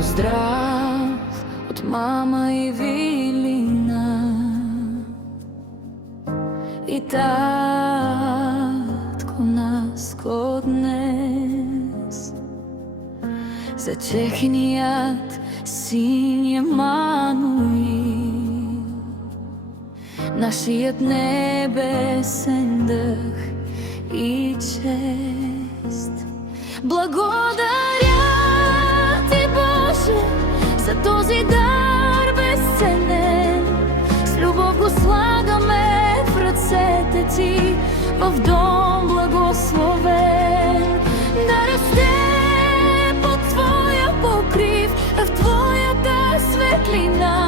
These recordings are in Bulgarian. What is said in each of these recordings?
Поздрав от мама Ивилина и татко Наско днес за техният син Емануил, нашият небесен дъх и чест. Благодаря ти, Боже, за този дар безценен. С любов го слагаме в ръцете ти, в дом благословен. Да расте под твоя покрив, в твоята светлина.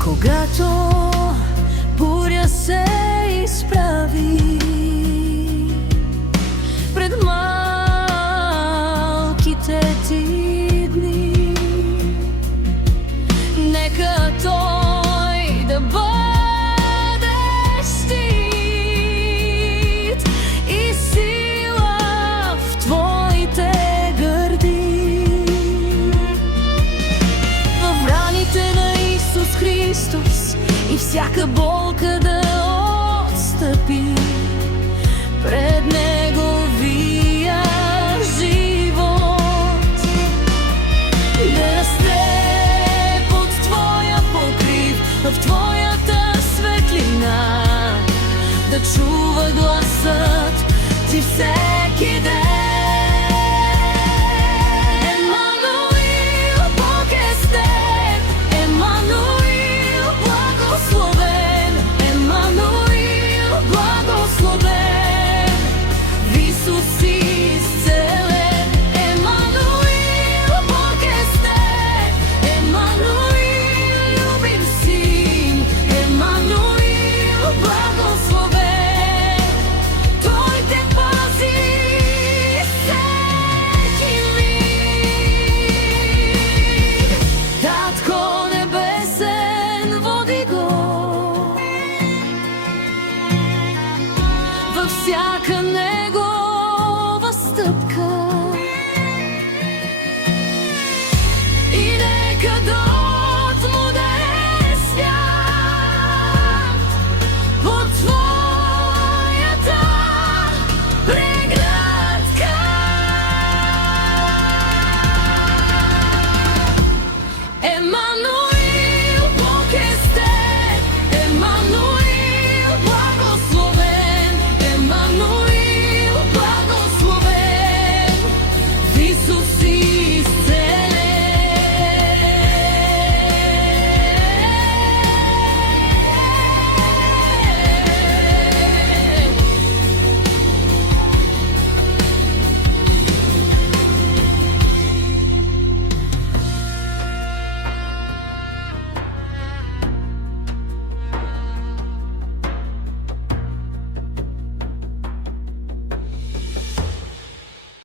Когато буря се изправи пред малките ти дни, нека той да бъде щит и сила в твоите гърди. В раните на Исус Христос и всяка болка да отстъпи пред Негови